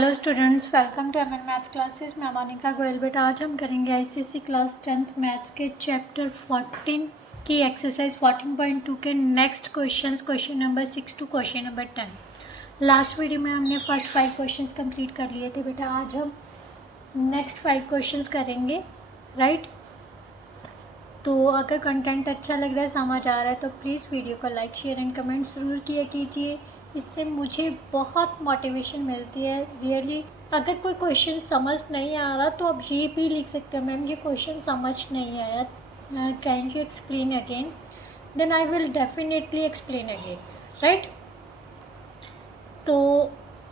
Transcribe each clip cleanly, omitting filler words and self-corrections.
Hello students, welcome to MN maths classes. मैं मोनिका गोयल। बेटा आज हम करेंगे आईसीएसई क्लास 10th मैथ्स के चैप्टर 14 की एक्सरसाइज 14.2 के next questions, question number 6 to question number 10। Last video में हमने फर्स्ट 5 क्वेश्चंस कंप्लीट कर लिए थे। बेटा आज हम नेक्स्ट 5 क्वेश्चंस करेंगे, राइट। तो अगर कंटेंट अच्छा लग रहा है, समझ आ रहा है, तो प्लीज़ वीडियो को लाइक, शेयर एंड कमेंट ज़रूर किया कीजिए। इससे मुझे बहुत मोटिवेशन मिलती है रियली। अगर कोई क्वेश्चन समझ नहीं आ रहा तो आप ये भी लिख सकते हो, मैम ये क्वेश्चन समझ नहीं आया, can you explain again, then I will definitely explain again, right. तो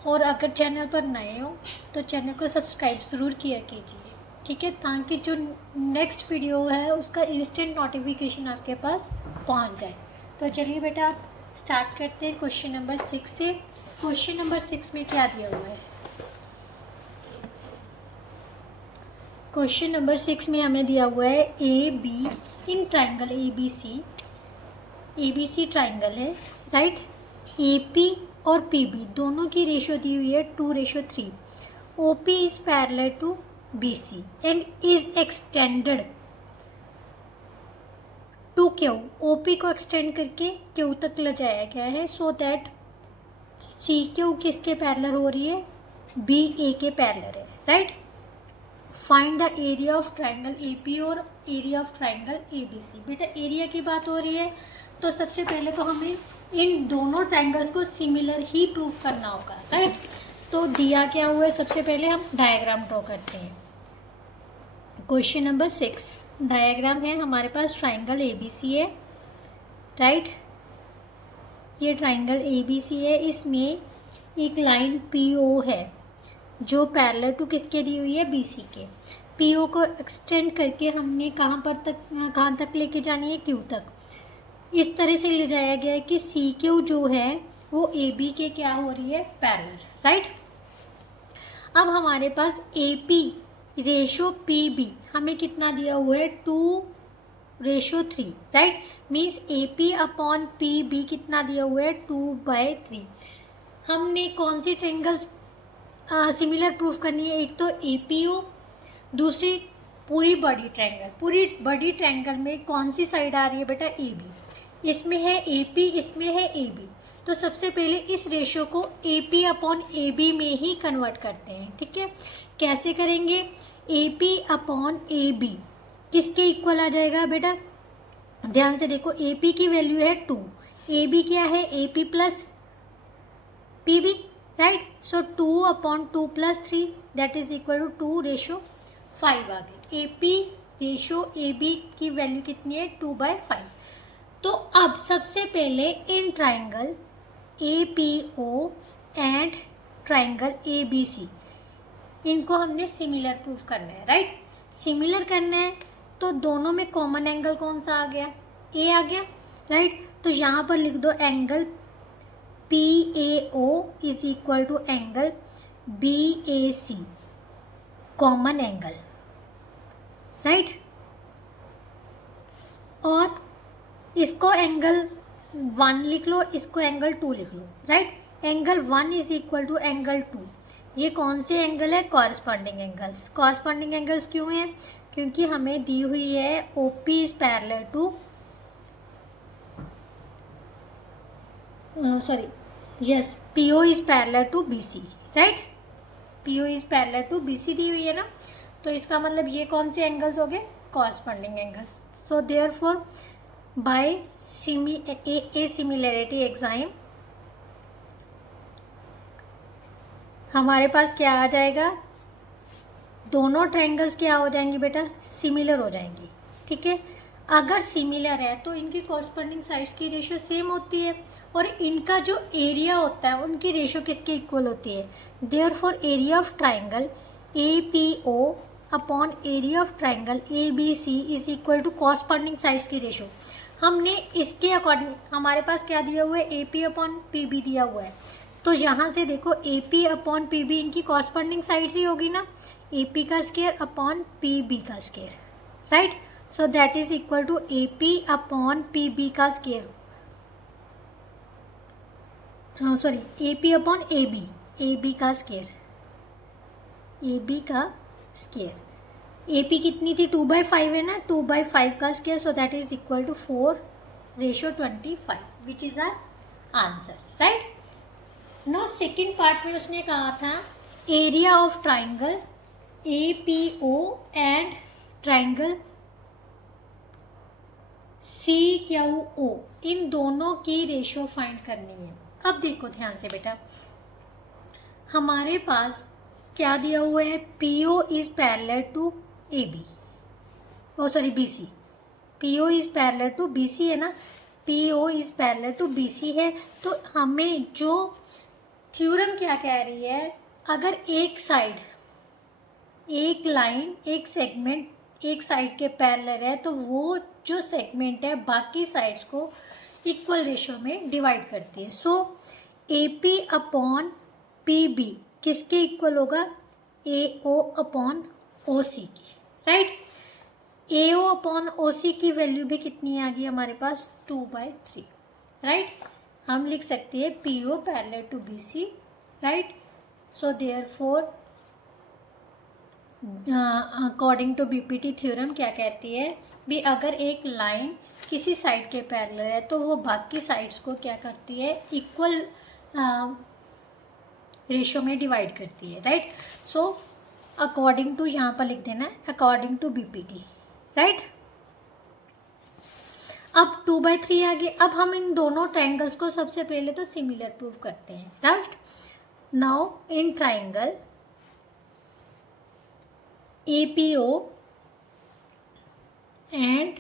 और अगर चैनल पर नए हो तो चैनल को सब्सक्राइब ज़रूर किया कीजिए, ठीक है, ताकि जो नेक्स्ट वीडियो है उसका इंस्टेंट नोटिफिकेशन आपके पास पहुंच जाए। तो चलिए बेटा आप स्टार्ट करते हैं क्वेश्चन नंबर 6 से। क्वेश्चन नंबर 6 में क्या दिया हुआ है? क्वेश्चन नंबर 6 में हमें दिया हुआ है A B in triangle A B C triangle है, राइट। ए पी और पी बी दोनों की रेशो दी हुई है 2:3। O P is parallel to B C and is extended to Q. O P को एक्सटेंड करके क्यू तक ले जाया गया है, सो दैट सी क्यू किसके पैरेलल हो रही है? बी ए के पैरेलल है, right. Find the area of triangle A P और area of triangle A B C. बेटा एरिया की बात हो रही है तो सबसे पहले तो हमें इन दोनों ट्राइंगल्स को सिमिलर ही प्रूफ करना होगा, राइट। तो दिया क्या हुआ है, सबसे पहले हम डायग्राम ड्रॉ करते हैं। क्वेश्चन नंबर 6 डायग्राम है हमारे पास, ट्राइंगल ए बी सी है, राइट। ये ट्राइंगल ए बी सी है, इसमें एक लाइन पी ओ है जो पैरेलल टू किसके दी हुई है? बी सी के। पी ओ को एक्सटेंड करके हमने कहाँ तक लेके जानी है? क्यू तक। इस तरह से ले जाया गया है कि सी क्यू जो है वो ए बी के क्या हो रही है? Parallel, right. अब हमारे पास A P ratio P B हमें कितना दिया हुआ है? 2:3, right. Means A P upon P B कितना दिया हुआ है? 2/3। हमने कौन सी ट्रायंगल्स सिमिलर प्रूफ करनी है? एक तो ए पी ओ, दूसरी पूरी बड़ी ट्रायंगल। पूरी बड़ी ट्रायंगल में कौन सी साइड आ रही है बेटा? A B. इसमें है ए पी, इसमें है ए बी। तो सबसे पहले इस रेशो को A P upon A B में ही कन्वर्ट करते हैं, ठीक है। कैसे करेंगे? A P upon A B किसके इक्वल आ जाएगा बेटा? ध्यान से देखो, ए पी की वैल्यू है 2, ए बी क्या है? A P plus P B, right. So 2/2 + 3 that is equal to 2:5 आ गई। A P ratio A B की वैल्यू कितनी है? 2/5। तो अब सबसे पहले in triangle A P O and triangle A B C इनको हमने सिमिलर प्रूफ करना है, राइट। सिमिलर करना है तो दोनों में कॉमन एंगल कौन सा आ गया? ए आ गया, राइट। तो यहाँ पर लिख दो angle P A O is equal to angle B A C, common angle, right. और इसको एंगल 1 लिख लो, इसको एंगल 2 लिख लो, right. Angle 1 is equal to angle 2। ये कौन से एंगल है? Corresponding angles. कॉरस्पॉन्डिंग एंगल्स क्यों हैं? क्योंकि हमें दी हुई है O P is parallel to P O is parallel to B C, right. P O is parallel to B C दी हुई है ना, तो इसका मतलब ये कौन से एंगल्स हो गए? Corresponding angles. So therefore by A similarity exam हमारे पास क्या आ जाएगा? दोनों ट्रायंगल्स क्या हो जाएंगी बेटा? सिमिलर हो जाएंगी, ठीक है। अगर सिमिलर है तो इनकी कॉरस्पॉन्डिंग साइड्स की रेशियो सेम होती है और इनका जो एरिया होता है उनकी रेशियो किसके इक्वल होती है? Therefore area of triangle A P O upon area of triangle A B C is equal to corresponding sides की रेशियो। हमने इसके अकॉर्डिंग, हमारे पास क्या दिया हुआ है? A P upon P B दिया हुआ है, तो यहाँ से देखो A P upon P B इनकी कॉरस्पॉन्डिंग साइड्स ही होगी ना, ए पी का स्केयर अपॉन पी बी का square, right. So that is equal to A P upon P B का square, sorry A P upon A B का square, A B का square. A P कितनी थी 2/5 है ना, 2/5 का square, so that is equal to 4:25 which is our answer, right. No second part में उसने कहा था area of triangle A P O and triangle C Q O, इन दोनों की रेशियो फाइंड करनी है। अब देखो ध्यान से बेटा, हमारे पास क्या दिया हुआ है, P O is parallel to A B, oh sorry B C, P O is parallel to B C है ना, P O is parallel to B C है। तो हमें जो थ्योरम क्या कह रही है, अगर एक साइड, एक लाइन, एक सेगमेंट एक साइड के पैरेलल है तो वो जो सेगमेंट है बाकी साइड्स को इक्वल रेशियो में डिवाइड करती है। So A P upon P B किसके इक्वल होगा, ए ओ अपॉन ओ सी की, राइट। ए ओ अपॉन ओ सी की वैल्यू भी कितनी आ गई हमारे पास 2/3, राइट। हम लिख सकते हैं P O parallel to B C, right. So therefore according to BPT theorem क्या कहती है भी, अगर एक लाइन किसी साइड के पैरेलल है तो वो बाकी साइड्स को क्या करती है, इक्वल रेशियो में डिवाइड करती है, राइट। सो अकॉर्डिंग टू यहाँ पर लिख देना है अकॉर्डिंग टू बीपीटी, राइट। अब 2/3 आ गए। अब हम इन दोनों ट्राइंगल्स को सबसे पहले तो सिमिलर प्रूव करते हैं, right. Now in triangle APO and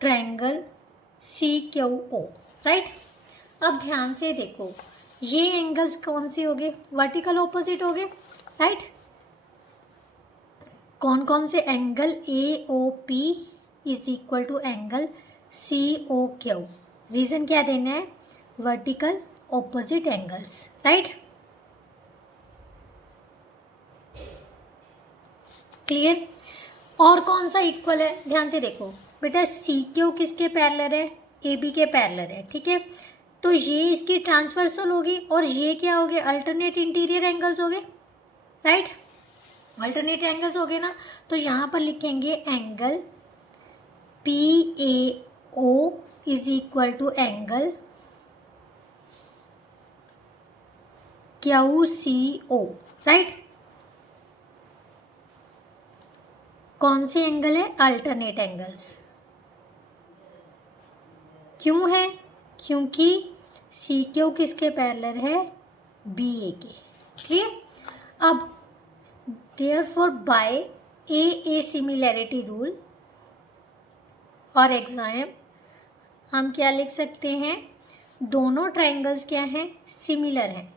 triangle CQO, right. अब ध्यान से देखो, ये एंगल्स कौन से हो गए, वर्टिकल ऑपोजिट हो गए, राइट। कौन कौन से angle, AOP is equal to angle COQ। Reason क्या देना है, vertical opposite angles, right. Clear. और कौन सा इक्वल है, ध्यान से देखो बेटा, CQ किसके पैरेलल है, AB के पैरेलल है, ठीक है। तो ये इसकी ट्रांसवर्सल होगी और ये क्या हो गए, अल्टरनेट इंटीरियर एंगल्स हो गए, राइट। अल्टरनेट एंगल्स हो गए ना, तो यहाँ पर लिखेंगे angle PAO is equal to angle QCO, right. कौन से एंगल है, अल्टरनेट एंगल्स। क्यों है, क्योंकि CQ किसके पैरेलल है, BA के, क्लियर। अब therefore by AA similarity rule और एग्जाम हम क्या लिख सकते हैं, दोनों ट्राइंगल्स क्या हैं, सिमिलर हैं,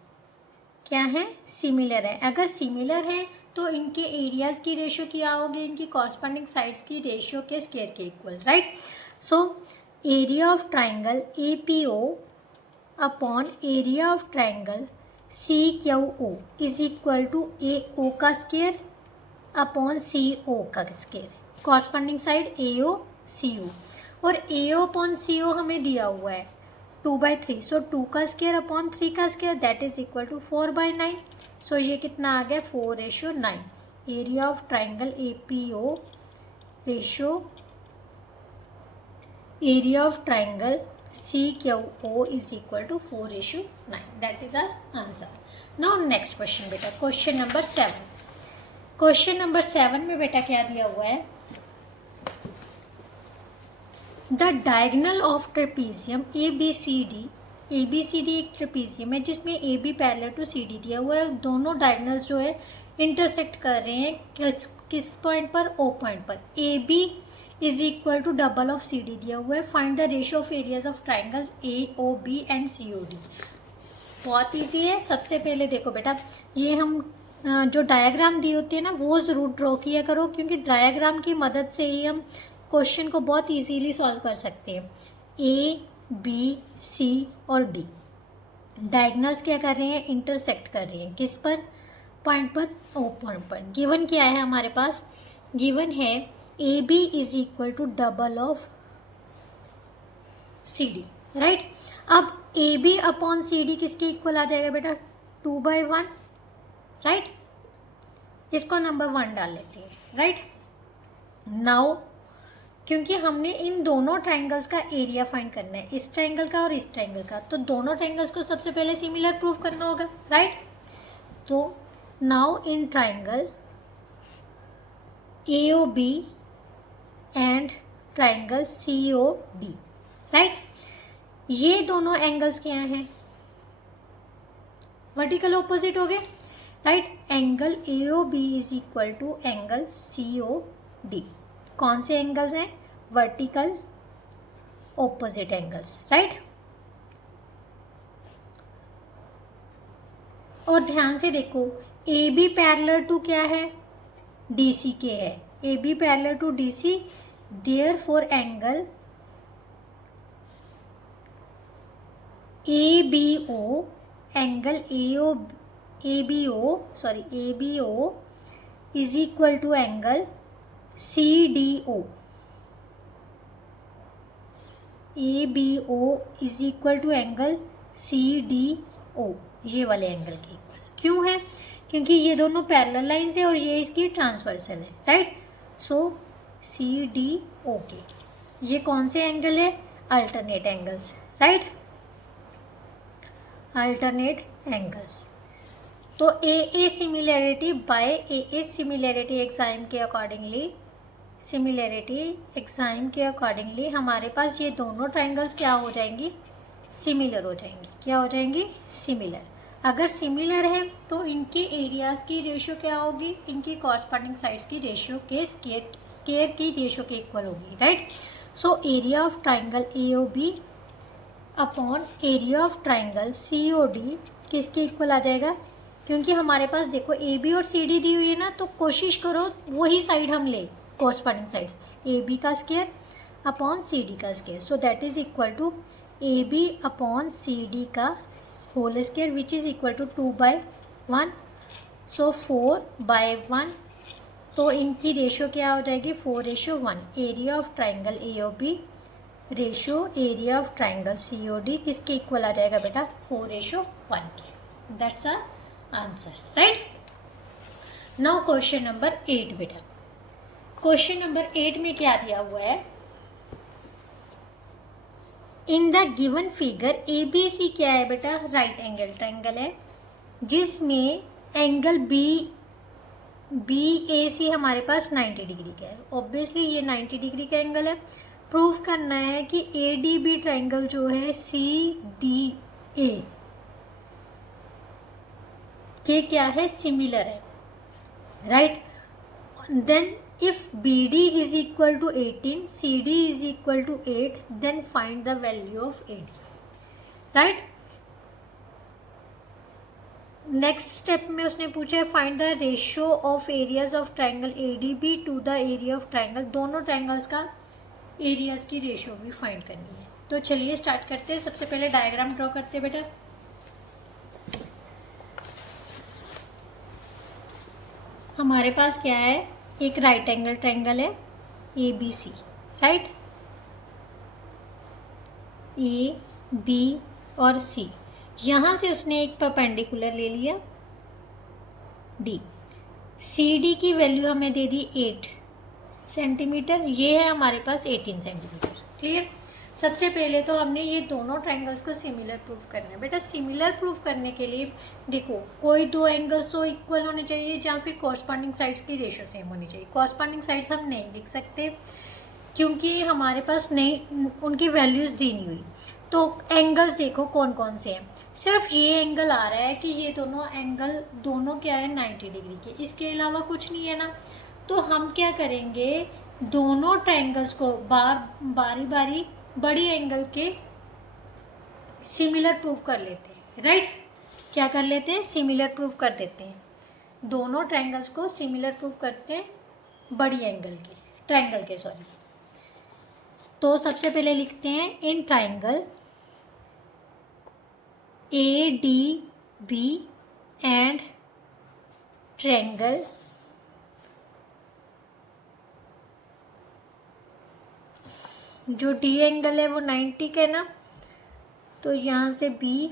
क्या है, सिमिलर है। अगर सिमिलर है तो इनके एरियाज की रेशियो क्या होगी, इनकी कॉरस्पॉन्डिंग साइड्स की रेशियो के स्क्वायर के equal, right. So area of triangle APO upon area of triangle CQO is equal to AO का स्क्वायर अपॉन CO का square, corresponding side AO CO, और AO अपॉन CO हमें दिया हुआ है 2/3, सो 2 का स्क्वायर अपॉन 3 का square that is equal to 4/9। सो ये कितना आ गया, 4:9। Area of triangle APO ratio area of triangle CQO is equal to 4:9, that is our answer. Now next question बेटा, क्वेश्चन नंबर 7। क्वेश्चन नंबर 7 में बेटा क्या दिया हुआ है, the diagonal of trapezium ABCD एक ट्रेपीजियम है जिसमें AB पैरेलल टू CD दिया हुआ है, दोनों डायगोनल्स जो है इंटरसेक्ट कर रहे हैं किस पॉइंट पर, O पॉइंट पर। AB is equal to double of CD दिया हुआ है, find the ratio of areas of triangles AOB and COD। बहुत ईजी है। सबसे पहले देखो बेटा, ये हम जो डायग्राम दी होती है ना वो ज़रूर ड्रॉ किया करो, क्योंकि डायग्राम की मदद से ही हम क्वेश्चन को बहुत इजीली सॉल्व कर सकते हैं। ABC और D डायगोनल्स क्या कर रहे हैं, इंटरसेक्ट कर रहे हैं किस पर, पॉइंट पर, O पॉइंट पर। गिवन क्या है हमारे पास, गिवन है AB is equal to double of CD, right. अब AB अपॉन CD किसके इक्वल आ जाएगा बेटा, 2/1, राइट। इसको नंबर 1 डाल लेते हैं, राइट। नाउ क्योंकि हमने इन दोनों ट्राइंगल्स का एरिया फाइंड करना है, इस ट्राइंगल का और इस ट्राइंगल का, तो दोनों ट्राइंगल्स को सबसे पहले सिमिलर प्रूफ करना होगा, राइट। तो now in triangle AOB and triangle COD, right, ये दोनों एंगल्स क्या हैं, वर्टिकल ऑपोजिट हो गए, right. Angle AOB is equal to angle COD, कौन से एंगल्स हैं, वर्टिकल ऑपोजिट एंगल्स, राइट। और ध्यान से देखो AB पैरेलल टू क्या है, DC के है, AB parallel to DC, therefore angle ABO, angle ABO is equal to angle CDO, ABO is equal to angle CDO, ये वाले एंगल के इक्वल क्यों है, क्योंकि ये दोनों पैरेलल लाइंस है और ये इसकी ट्रांसवर्सल है, राइट। सो CDO के ये कौन से एंगल है, alternate angles, right, alternate angles. तो AA similarity by AA similarity exam के अकॉर्डिंगली हमारे पास ये दोनों ट्राइंगल्स क्या हो जाएंगी, सिमिलर हो जाएंगी, क्या हो जाएंगी, सिमिलर। अगर सिमिलर है तो इनके एरियाज की रेशियो क्या होगी, इनकी कॉरस्पॉन्डिंग साइड्स की रेशियो के स्केयर की रेशियो के इक्वल होगी, right. So area of triangle AOB upon area of triangle COD किसके इक्वल आ जाएगा, क्योंकि हमारे पास देखो AB और CD दी हुई है ना, तो कोशिश करो वही साइड हम ले, कॉरस्पॉन्डिंग साइड, AB का स्केयर अपॉन CD का square, so that is equal to AB upon CD का whole square which is equal to 2/1, so 4/1, तो इनकी रेशियो क्या हो जाएगी, 4:1। Area of triangle AOB ratio area of triangle COD किसके equal आ जाएगा बेटा, 4:1 के। That's our answer, right. Now question number 8 बेटा, क्वेश्चन नंबर 8 में क्या दिया हुआ है, इन द गिवन फिगर ABC क्या है बेटा, राइट एंगल ट्राइंगल है, जिसमें एंगल BAC हमारे पास 90 डिग्री का है, ऑब्वियसली ये 90 डिग्री का एंगल है। प्रूफ करना है कि ADB ट्राइंगल जो है CDA के क्या है, सिमिलर है, right. Then if BD is equal to 18, CD is equal to 8, then find the value of AD, right. Next step में उसने पूछा है find the ratio of areas of triangle ADB to the area of triangle, दोनों triangles का areas की ratio भी find करनी है। तो चलिए स्टार्ट करते हैं, सबसे पहले डायग्राम ड्रॉ करते हैं बेटा। हमारे पास क्या है, एक राइट एंगल ट्राइंगल है ABC, राइट, A B और C, यहाँ से उसने एक परपेंडिकुलर ले लिया D, CD की वैल्यू हमें दे दी 8 सेंटीमीटर, ये है हमारे पास 18 सेंटीमीटर, क्लियर। सबसे पहले तो हमने ये दोनों ट्राइंगल्स को सिमिलर प्रूफ करना है बेटा। सिमिलर प्रूफ करने के लिए देखो कोई दो एंगल्स तो इक्वल होने चाहिए या फिर कॉरस्पॉन्डिंग साइड्स की रेशियो सेम होनी चाहिए। कॉरस्पॉन्डिंग साइड्स हम नहीं लिख सकते क्योंकि हमारे पास नहीं उनकी वैल्यूज़ दी नहीं हुई। तो एंगल्स देखो कौन कौन से हैं, सिर्फ ये एंगल आ रहा है कि ये दोनों एंगल दोनों क्या है 90 डिग्री के, इसके अलावा कुछ नहीं है ना। तो हम क्या करेंगे, दोनों ट्रायंगल्स को बारी बारी बड़ी एंगल के सिमिलर प्रूफ कर लेते हैं, राइट। क्या कर लेते हैं, सिमिलर प्रूफ कर देते हैं। दोनों ट्रायंगल्स को सिमिलर प्रूफ करते हैं बड़ी एंगल के, ट्रायंगल के सॉरी। तो सबसे पहले लिखते हैं in triangle ADB and triangle जो D एंगल है वो 90 का है ना, तो यहाँ से B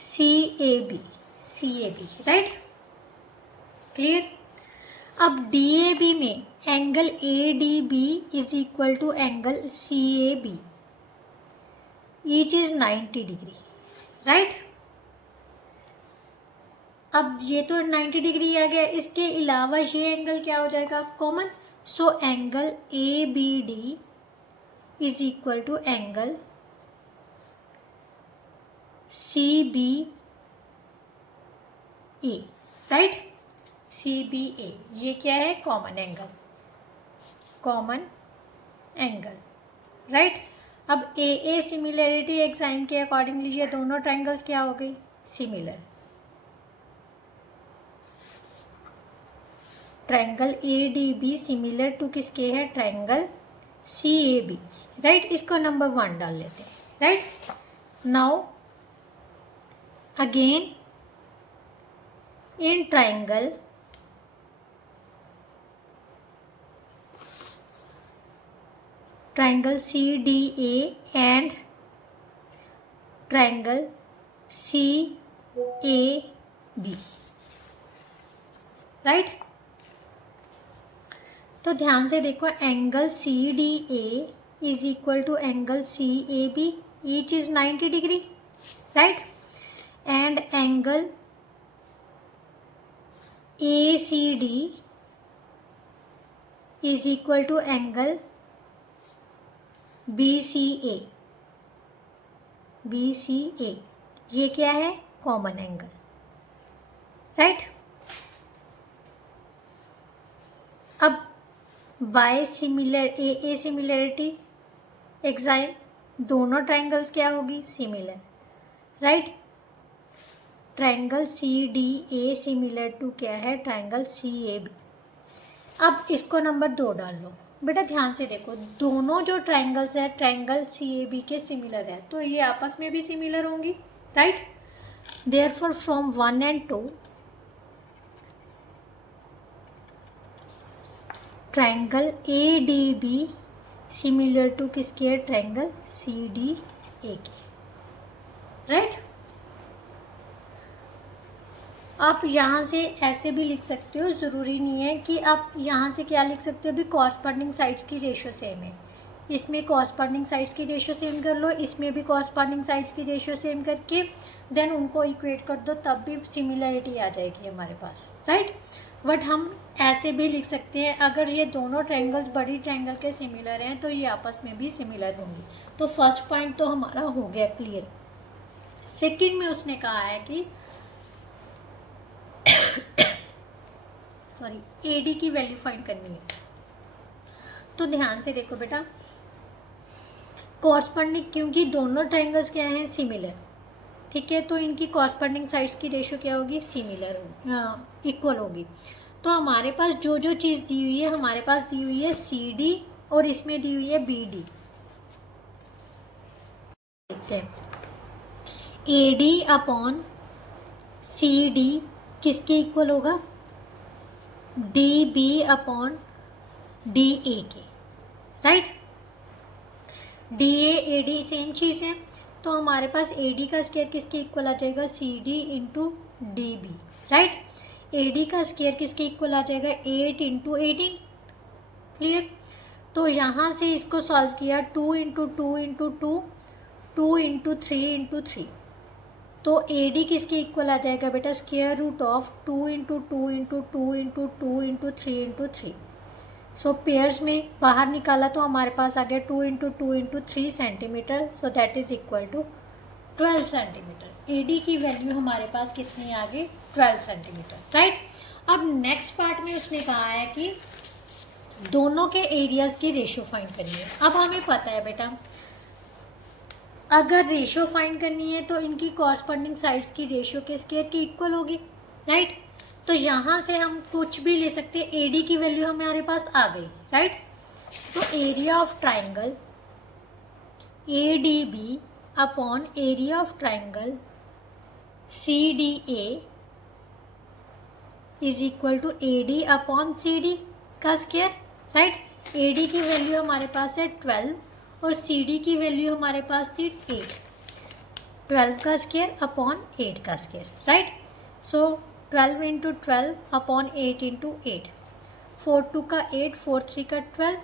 CAB, राइट, क्लियर। अब DAB में angle ADB is equal to angle CAB, each is 90 degree, right. अब ये तो 90 डिग्री आ गया, इसके अलावा ये एंगल क्या हो जाएगा, common. So angle ABD is equal to angle CBA, right, CBA, ये क्या है, कॉमन एंगल, राइट। अब AA सिमिलरिटी एग्जाम के अकॉर्डिंगली ये दोनों ट्रायंगल्स क्या हो गई, similar. Triangle ADB similar to किसके है, ट्रायंगल CAB, राइट। इसको नंबर 1 डाल लेते हैं, right. Now again in triangle CDA and triangle CAB, right. तो ध्यान से देखो, angle CDA is equal to angle CAB, each is 90 degree, right. And angle ACD is equal to angle BCA, ये क्या है, कॉमन एंगल, राइट। अब by similar AA similarity exam, दोनों triangles क्या होगी, similar, right. Triangle CDA similar to क्या है, triangle CAB। अब इसको नंबर 2 डाल लो। बेटा ध्यान से देखो, दोनों जो ट्रायंगल्स है ट्रायंगल CAB के सिमिलर है, तो ये आपस में भी सिमिलर होंगी, right. Therefore from 1 and 2 triangle ADB similar to किसके है, ट्रायंगल CDA के, राइट। आप यहाँ से ऐसे भी लिख सकते हो, ज़रूरी नहीं है कि आप यहाँ से क्या लिख सकते हो, भी कॉरस्पॉन्डिंग साइड्स की रेशियो सेम है, इसमें कॉरस्पॉन्डिंग साइड्स की रेशियो सेम कर लो, इसमें भी कॉरस्पॉन्डिंग साइड्स की रेशियो सेम करके देन उनको इक्वेट कर दो, तब भी सिमिलरिटी आ जाएगी हमारे पास, राइट। बट हम ऐसे भी लिख सकते हैं, अगर ये दोनों ट्रायंगल्स बड़ी ट्रायंगल के सिमिलर हैं तो ये आपस में भी सिमिलर होंगी। तो फर्स्ट पॉइंट तो हमारा हो गया क्लियर। सेकेंड में उसने कहा है कि AD की वैल्यू फाइंड करनी है। तो ध्यान से देखो बेटा, कॉरस्पॉन्डिंग, क्योंकि दोनों ट्रायंगल्स क्या हैं, सिमिलर, ठीक है, तो इनकी कॉरस्पॉन्डिंग साइड्स की रेशियो क्या होगी, सिमिलर होगी, इक्वल होगी। तो हमारे पास जो जो चीज़ दी हुई है, हमारे पास दी हुई है CD और इसमें दी हुई है BD। देखते हैं, AD अपॉन CD किसके इक्वल होगा, DB अपॉन DA के, राइट। DA AD सेम चीज़ है, तो हमारे पास AD का स्क्वायर किसके इक्वल आ जाएगा, CD into DB, right. AD का स्क्वायर किसके इक्वल आ जाएगा, 8 इंटू 18, क्लियर। तो यहाँ से इसको सॉल्व किया, 2 इंटू 2 इंटू 2, 2 इंटू 3 इंटू 3, तो AD किसके इक्वल आ जाएगा बेटा, square root of 2 into 2 into 2 into 2 into 3 into 3। So pairs में बाहर निकाला तो हमारे पास आ गया 2 into 2 into 3 centimetre, so that is equal to 12 centimetre. AD की वैल्यू हमारे पास कितनी आ गई, 12 सेंटीमीटर, राइट। अब नेक्स्ट पार्ट में उसने कहा है कि दोनों के एरियाज़ की रेशियो फाइंड करनी है। अब हमें पता है बेटा, अगर रेशियो फाइंड करनी है तो इनकी कॉरस्पॉन्डिंग साइड्स की रेशियो के स्क्वायर की इक्वल होगी, राइट। तो यहाँ से हम कुछ भी ले सकते हैं, AD की वैल्यू हमारे पास आ गई, राइट। तो area of triangle ADB upon area of triangle CDA is equal to AD upon CD का स्क्वायर, राइट। AD की वैल्यू हमारे पास है 12 और CD की वैल्यू हमारे पास थी 8। 12 का स्क्वायर अपॉन 8 का स्क्वायर, राइट। सो 12 इंटू 12 अपॉन 8 इंटू 8, 4 2 का 8, 4 3 का 12,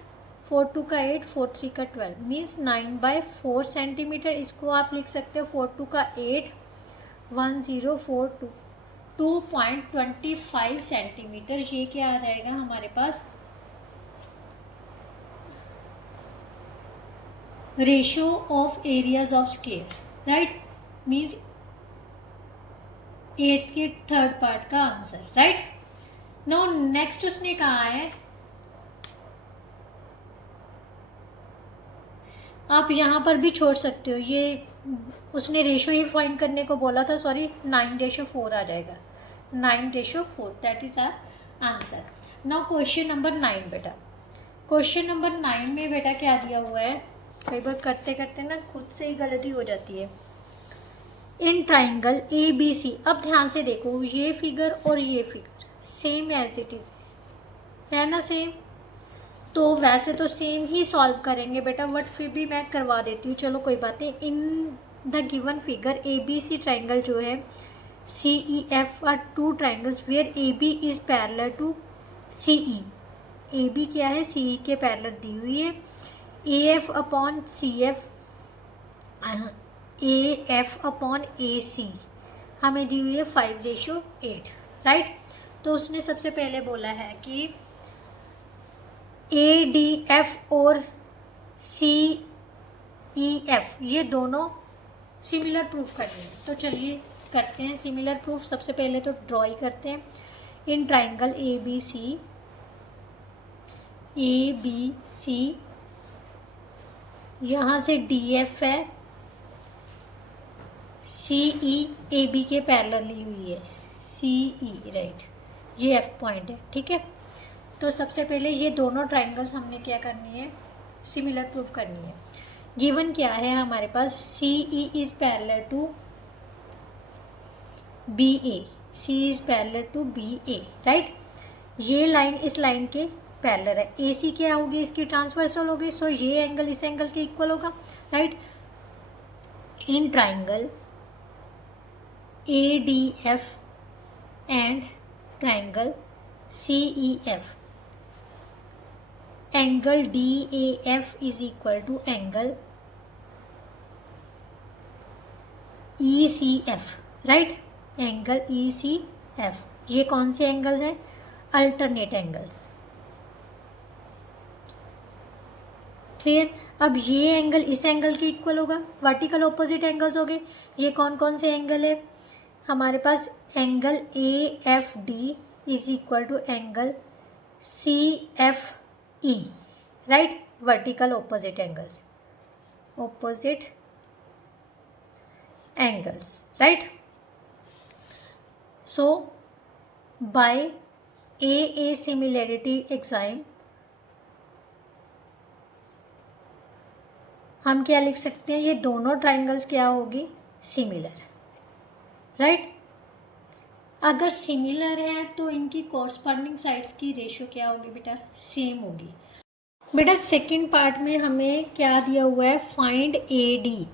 4 2 का 8, 4 3 का 12 मीन्स 9/4 सेंटीमीटर। इसको आप लिख सकते हो 4 2 का 8, 1042 2.25 सेंटीमीटर। ये क्या आ जाएगा हमारे पास, ratio of areas of square, right, means 8 के थर्ड पार्ट का आंसर, राइट। नाउ नेक्स्ट उसने कहा है, आप यहाँ पर भी छोड़ सकते हो, ये उसने रेशो ही फाइंड करने को बोला था, सॉरी 9/4 आ जाएगा, 9/4, that is our answer. Now question number 9 बेटा, क्वेश्चन नंबर 9 में बेटा क्या दिया हुआ है, कई बार करते करते ना खुद से ही गलती हो जाती है। इन ट्राइंगल ABC, अब ध्यान से देखो, ये फिगर और ये figure same as it is है ना, सेम, तो वैसे तो सेम ही सॉल्व करेंगे बेटा, बट फिर भी मैं करवा देती हूँ, चलो कोई बात नहीं। In the given figure ABC triangle जो है CEF are two triangles where AB is parallel to CE। AB क्या है, CE के पैरेलल दी हुई है। AF upon CF, AF upon AC हमें दी हुई है 5/8, राइट। तो उसने सबसे पहले बोला है कि ADF और CEF ये दोनों सिमिलर प्रूफ करनी है, तो चलिए करते हैं सिमिलर प्रूफ। सबसे पहले तो ड्रॉ ही करते हैं। इन ट्राइंगल ABC यहाँ से DF है, CE AB के पैरेलल ली हुई है, CE, राइट, ये F पॉइंट है, ठीक है। तो सबसे पहले ये दोनों ट्राइंगल्स हमने क्या करनी है, सिमिलर प्रूफ करनी है। गिवन क्या है हमारे पास, CE is parallel to BA, C is parallel to BA, right. ये लाइन इस लाइन के पैरेलल है, AC क्या होगी, इसकी ट्रांसवर्सल होगी, सो ये एंगल इस एंगल के इक्वल होगा, right. In triangle ADF and triangle CEF angle DAF is equal to angle ECF, right, angle ECF। ये कौन से एंगल्स हैं, अल्टरनेट एंगल्स, क्लियर। अब ये एंगल इस एंगल के इक्वल होगा, वर्टिकल ऑपोजिट एंगल्स हो गए। ये कौन कौन से एंगल है हमारे पास, angle AFD is equal to angle CFE, right, vertical opposite angles, opposite angles, right. So by AA similarity exam हम क्या लिख सकते हैं, ये दोनों ट्राइंगल्स क्या होगी, सिमिलर, राइट। अगर सिमिलर है तो इनकी कॉरस्पॉन्डिंग साइड्स की रेशियो क्या होगी बेटा, सेम होगी। बेटा सेकंड पार्ट में हमें क्या दिया हुआ है, find AD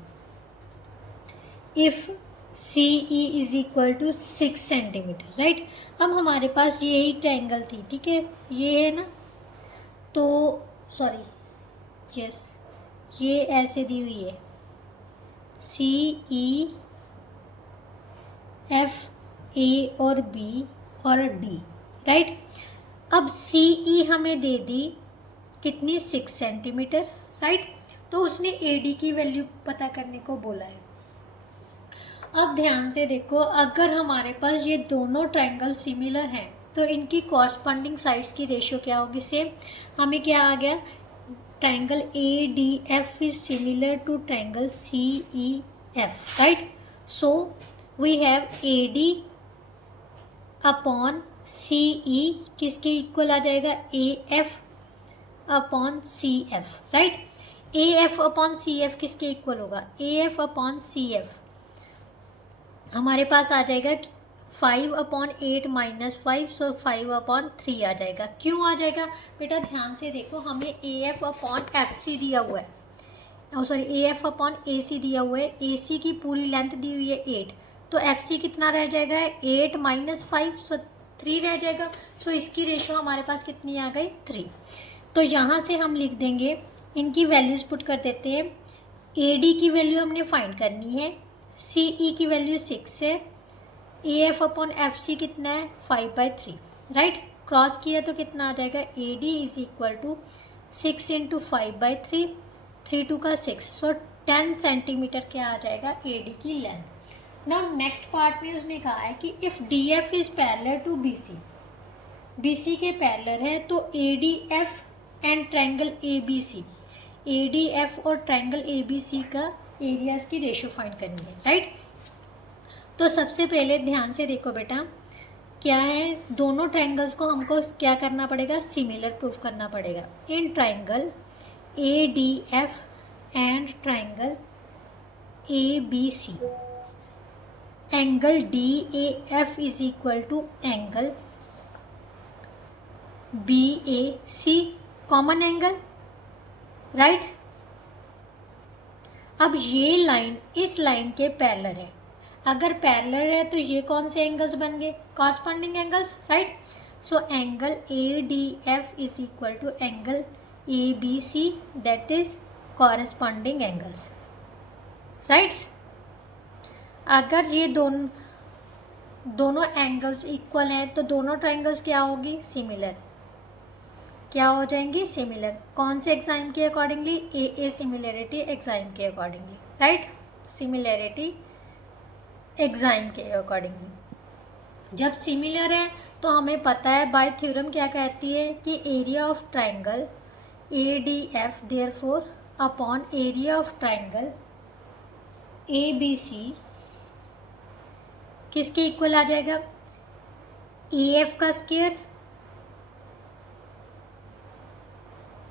if CE is equal to 6 centimetre, right. अब हमारे पास यही ट्राइंगल थी, ठीक है, ये है ना, तो सॉरी यस, ये ऐसे दी हुई है CEF A और B और D, राइट। अब CE हमें दे दी कितनी, 6 सेंटीमीटर, राइट। तो उसने AD की वैल्यू पता करने को बोला है। अब ध्यान से देखो, अगर हमारे पास ये दोनों ट्राइंगल सिमिलर हैं तो इनकी कॉरस्पॉन्डिंग साइड्स की रेशियो क्या होगी, सेम। हमें क्या आ गया, triangle ADF is similar to triangle CEF, right. So we have AD upon CE किसके इक्वल आ जाएगा, AF upon CF, right. AF upon CF किसके इक्वल होगा, AF अपॉन CF हमारे पास आ जाएगा 5/8 माइनस 5, सो 5/3 आ जाएगा। क्यों आ जाएगा बेटा, ध्यान से देखो, हमें AF अपॉन FC दिया हुआ है, sorry A F upon A सी दिया हुआ है, ए सी की पूरी लेंथ दी हुई है 8, तो एफ सी कितना रह जाएगा 8 माइनस 5, सो 3 रह जाएगा। सो इसकी रेशो हमारे पास कितनी आ गई 3। तो यहाँ से हम लिख देंगे, इनकी वैल्यूज़ पुट कर देते हैं। ए डी की वैल्यू हमने फाइंड करनी है, सी ई की वैल्यू 6 है, A F upon F C कितना है 5/3, राइट। क्रॉस किया तो कितना आ जाएगा A D is equal to 6 into 5/3, 3 2 का 6, सो 10 सेंटीमीटर क्या आ जाएगा ए डी की लेंथ। नाउ नेक्स्ट पार्ट में उसने कहा है कि if D F is parallel to B C, B C के पैरेलल है तो A D F and triangle A B C, A D F और ट्रायंगल ए बी सी का एरियाज की रेशो फाइंड करनी है, राइट। तो सबसे पहले ध्यान से देखो बेटा, क्या है, दोनों ट्रायंगल्स को हमको क्या करना पड़ेगा, सिमिलर प्रूफ करना पड़ेगा। In triangle A D F and triangle A B C, angle D A F is equal to angle B A C, common angle, right. अब ये लाइन इस लाइन के पैरेलल है, अगर पैरेलल है तो ये कौन से एंगल्स बन गए, corresponding angles, right. So angle A D F is equal to angle A B C, that is corresponding angles, right. अगर ये दोनों एंगल्स इक्वल हैं तो दोनों ट्रायंगल्स क्या होगी, सिमिलर, क्या हो जाएंगी, सिमिलर। कौन से एग्जाम के अकॉर्डिंगली, ए सिमिलरिटी एग्जाम के अकॉर्डिंगली, राइट, सिमिलरिटी एग्जाम के अकॉर्डिंगली। जब सिमिलर है तो हमें पता है बाय थ्योरम क्या कहती है कि area of triangle A D F therefore upon area of triangle A B C किसके इक्वल आ जाएगा, ए एफ का स्क्वायर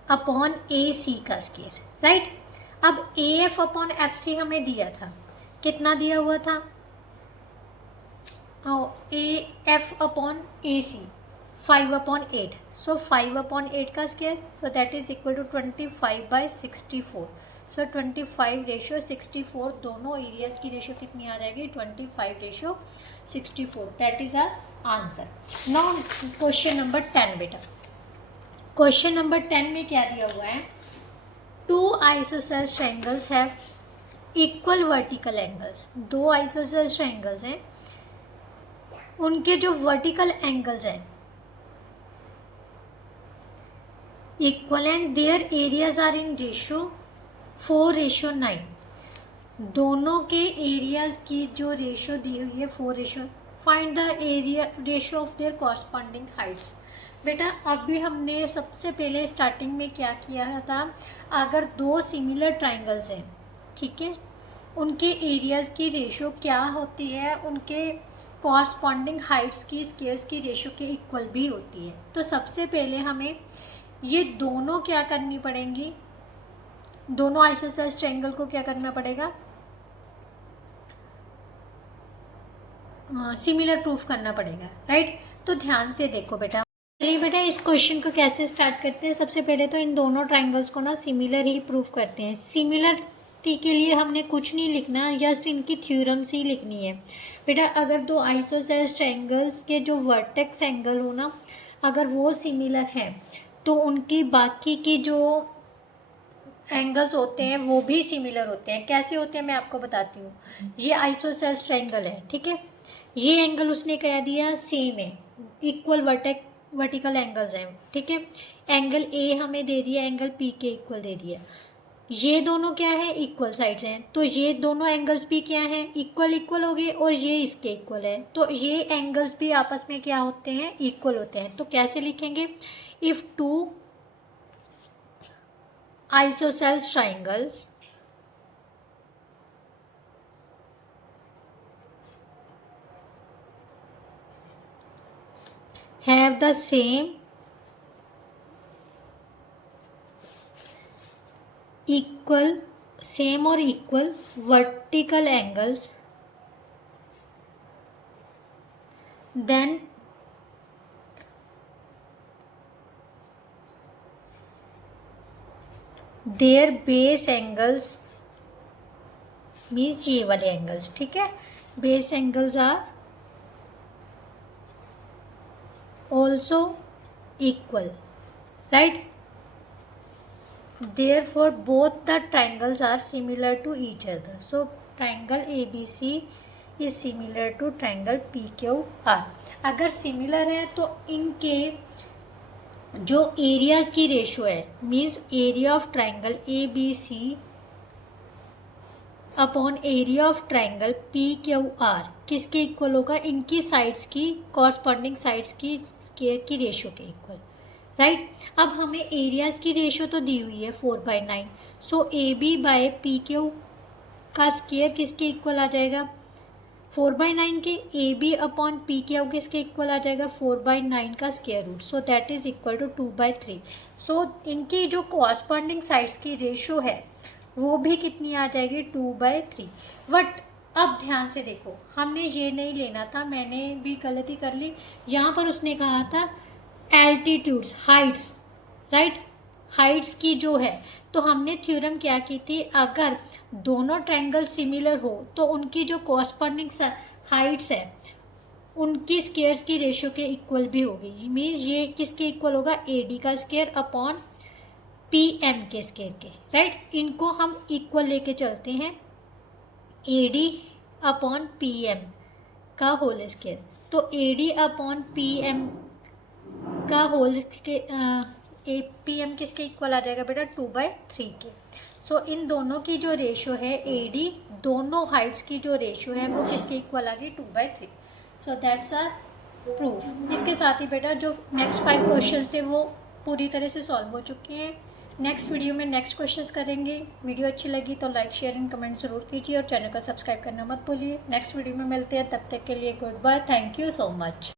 अपॉन ए सी का स्क्वायर, राइट। अब A F upon F C हमें दिया था, कितना दिया हुआ था, ए F upon A C 5/8, so 5/8 का square, so that is equal to 25/64, so 25/64, दोनों एरियाज की रेशो कितनी आ जाएगी 25/64, that is our answer. Now question number 10 बेटा, क्वेश्चन नंबर 10 में क्या दिया हुआ है, 2 isosceles triangles have equal vertical angles, 2 isosceles triangles हैं, उनके जो वर्टिकल एंगल्स हैं equal and their areas are in ratio 4:9, दोनों के एरियाज की जो रेशो दी हुई है 4:, find the area ratio of their corresponding Heights. बेटा अभी हमने सबसे पहले स्टार्टिंग में क्या किया था, अगर 2 सिमिलर ट्रायंगल्स हैं, ठीक है, उनके एरियाज की रेशो क्या होती है, उनके कॉरस्पॉन्डिंग हाइट्स की स्क्वायर्स की रेशो के इक्वल भी होती है। तो सबसे पहले हमें ये दोनों क्या करनी पड़ेंगी, दोनों आइसोसेल्स ट्रायंगल को क्या करना पड़ेगा, सिमिलर प्रूफ करना पड़ेगा, राइट। तो ध्यान से देखो बेटा, चलिए बेटा इस क्वेश्चन को कैसे स्टार्ट करते हैं। सबसे पहले तो इन दोनों ट्रायंगल्स को ना सिमिलर ही प्रूफ करते हैं। सिमिलरिटी के लिए हमने कुछ नहीं लिखना, जस्ट इनकी थ्योरम्स ही लिखनी है बेटा। अगर 2 आइसोसेल्स ट्रायंगल्स के जो वर्टेक्स एंगल हो ना, अगर वो सिमिलर है तो उनकी बाकी की जो एंगल्स होते हैं वो भी सिमिलर होते हैं। कैसे होते हैं मैं आपको बताती हूँ। ये आइसोसेल्स ट्रायंगल है, ठीक है, ये एंगल उसने कह दिया सेम है, इक्वल वर्टिकल एंगल्स हैं, ठीक है। एंगल ए हमें दे दिया, एंगल पी के इक्वल दे दिया। ये दोनों क्या है, इक्वल साइड्स हैं, तो ये दोनों एंगल्स भी क्या हैं, इक्वल हो गए, और ये इसके इक्वल है, तो ये एंगल्स भी आपस में क्या होते हैं, इक्वल होते हैं। तो कैसे लिखेंगे, if 2 isosceles triangles have the same or equal vertical angles, then their base angles means ये वाले एंगल्स, ठीक है, base angles are also equal, right, therefore both the triangles are similar to each other. So triangle ABC is similar to triangle PQR. अगर similar है तो इनके जो areas की रेशो है means area of triangle ABC upon area of triangle PQR किसके equal होगा, इनकी साइड्स की कॉरस्पॉन्डिंग साइड्स की स्क्वायर की रेशो के इक्वल, राइट। अब हमें एरियाज की रेशो तो दी हुई है 4/9, सो AB बाय PQ का स्क्वायर किसके इक्वल आ जाएगा, 4/9 के AB अपॉन PQ किसके इक्वल आ जाएगा, 4/9 का square root, so that is equal to 2/3। So इनकी जो कॉरस्पॉन्डिंग साइड्स की रेशो है वो भी कितनी आ जाएगी, 2/3। बट अब ध्यान से देखो, हमने ये नहीं लेना था, मैंने भी गलती कर ली, यहाँ पर उसने कहा था एल्टीट्यूड्स, हाइट्स, राइट, हाइट्स की जो है, तो हमने थ्योरम क्या की थी, अगर दोनों ट्रायंगल सिमिलर हो तो उनकी जो कॉरस्पॉन्डिंग हाइट्स है उनकी स्क्वायर्स की रेशो के इक्वल भी होगी। मीन्स ये किसके इक्वल होगा, AD का स्क्वायर अपॉन PM के स्क्वायर के, राइट। इनको हम इक्वल लेके चलते हैं, AD अपॉन PM का होल स्क्वायर, तो AD अपॉन PM का होल के PM किसके इक्वल आ जाएगा बेटा, 2/3 के। सो इन दोनों की जो रेशो है AD, दोनों हाइट्स की जो रेशो है वो किसके इक्वल आ गई, 2/3। So that's our proof. इसके साथ ही बेटा जो नेक्स्ट 5 क्वेश्चंस थे वो पूरी तरह से सॉल्व हो चुके हैं। नेक्स्ट वीडियो में नेक्स्ट क्वेश्चंस करेंगे। वीडियो अच्छी लगी तो लाइक शेयर एंड कमेंट ज़रूर कीजिए और चैनल को सब्सक्राइब करना मत भूलिए। नेक्स्ट वीडियो में मिलते हैं, तब तक के लिए goodbye, thank you so much.